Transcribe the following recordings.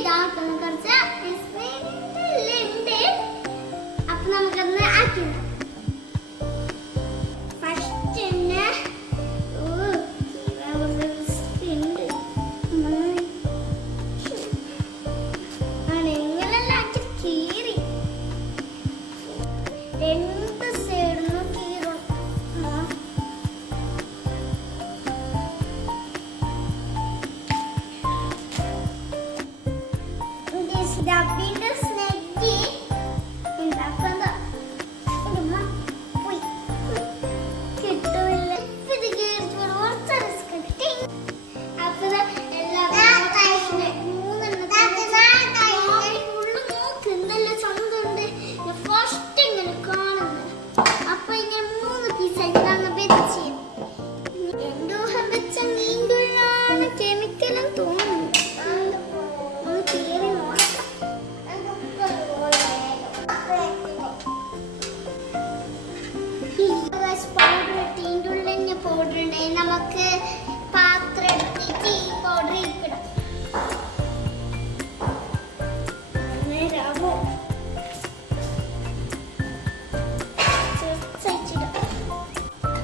ഇതാക്കുന്ന കുറച്ച് ഉണ്ട്. അപ്പൊ നമുക്കൊന്ന് ആക്കി ഫസ്റ്റ് തന്നെ രണ്ട് സൈഡിലും കീറും. ഡബിന്റെ സ്നെക്കി ഉണ്ടാക്കുന്ന കിട്ടൂല്ല. ഇത് കീറിച്ചു കുറച്ച് റിസ്ക് കിട്ടി. അപ്പൊ ഫുള്ള് നോക്ക് എന്തെല്ലാം ചന്തമുണ്ട്. ഫസ്റ്റ് ഇങ്ങനെ കാണുന്നത്. അപ്പൊ ഇങ്ങനെ 3 പീസായിട്ട് നമ്മൾ വെച്ച് എന്തോഹം വെച്ച മീൻകുഴാണ് കെമിക്കലും തോന്നുന്നു. നമുക്ക് പാത്രം എടുത്തിട്ട് ഈ പൗഡർ ഇടാം.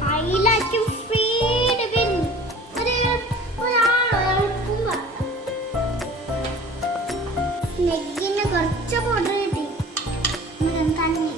കയ്യിലാക്കി ഫീഡ് വരുന്നു. നെഗിന് കുറച്ച് പൗഡർ കിട്ടി തന്നെ.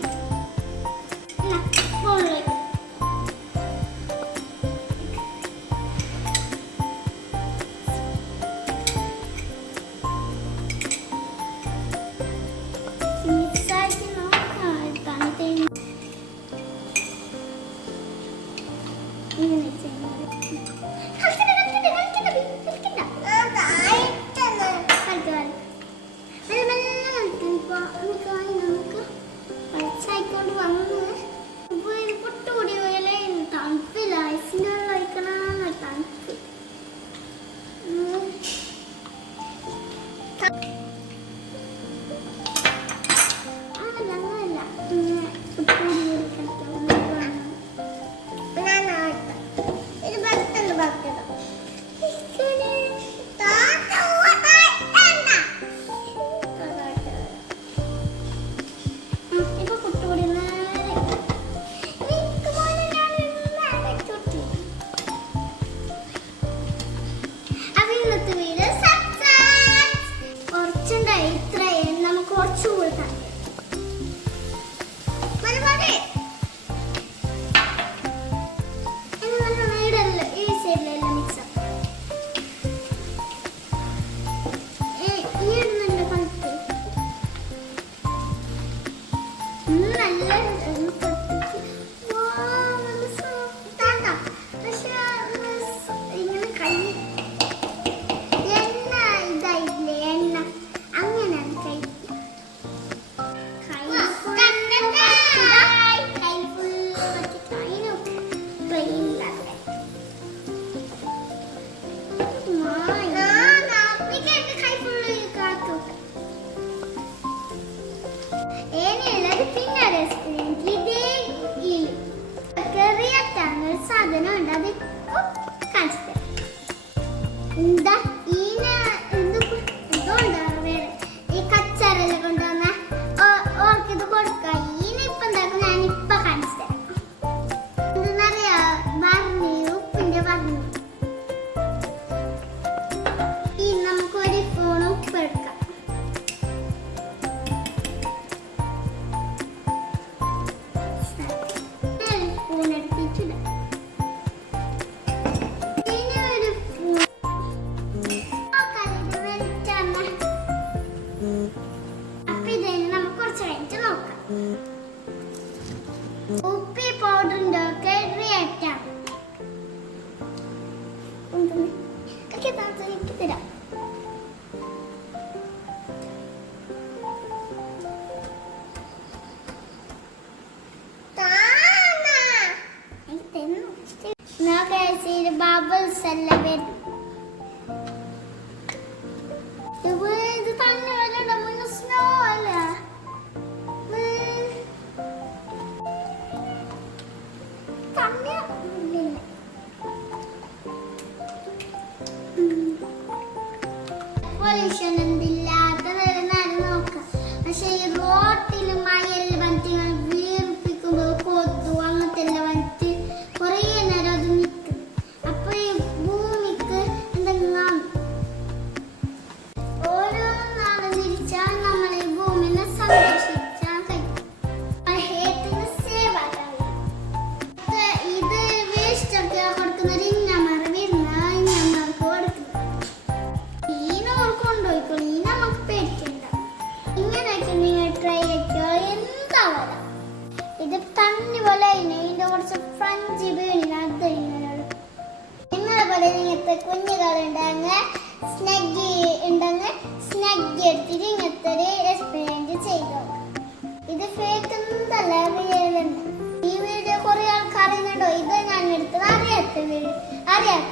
ഉപ്പി പൗഡറിന്റെ ഒക്കെ റിയാക്റ്റാണ്. തരാം. ബബിൾസ് എല്ലാം വരും. ഇത് തന്നെ വരണ്ട മുന്നേ സ്നോ അല്ല. പൊല്യൂഷൻ എന്തില്ലാതെ പക്ഷെ ഈ റോട്ടിൽ മഴയെല്ലാം വന്നിട്ട് ഇങ്ങനെ വീർപ്പിക്കുമ്പോൾ കൊതു അങ്ങനത്തെ എല്ലാം വന്നിട്ട് കുറേ നേരം അത് നിൽക്കും. അപ്പൊ ഈ ഭൂമിക്ക് എന്തെല്ലാം ഓരോ നാളും തിരിച്ചാൽ നമ്മൾ ഈ ഭൂമിനെ സംരക്ഷിച്ചാൽ കഴിയും. ഹേറ്റിന് സേവ് ആക്കാൻ ഇത് വേസ്റ്റ് ഒക്കെ കൊടുക്കുന്നത് ഇന്നമാർ വരുന്ന ഇന്നമാർക്ക് കൊടുക്കുന്നത്. ഈ നോർ കൊണ്ടുപോയിക്കോളൂ, ഈ നമുക്ക് പേടിക്കണ്ട. ഇങ്ങനെയൊക്കെ നിങ്ങൾ ട്രൈ ആക്കിയോ എന്താ വരാം. ഇത് തണ്ണി പോലെ ഇതിന്റെ കുറച്ച് ഫ്രഞ്ച് വീണിന് അത് ഇങ്ങനെ നിങ്ങളെ പോലെ ഇങ്ങനത്തെ കുഞ്ഞുങ്ങളുണ്ടെങ്കിൽ സ്നഗ്ഗി ഉണ്ടെങ്കിൽ സ്നഗ്ഗി എടുത്തിട്ട് ഇങ്ങനത്തെ ഒരു എക്സ്പീരിയൻസ് ചെയ്തോ. ഇത് ഫേക്ക് എന്തല്ല, റിയൽ ഉണ്ട്. ഈ വീഡിയോ കുറെ ആൾക്കാർ അറിയുന്നുണ്ടോ? ഇത് ഞാൻ എടുത്തത് അറിയാത്ത വീഡിയോ അറിയാത്ത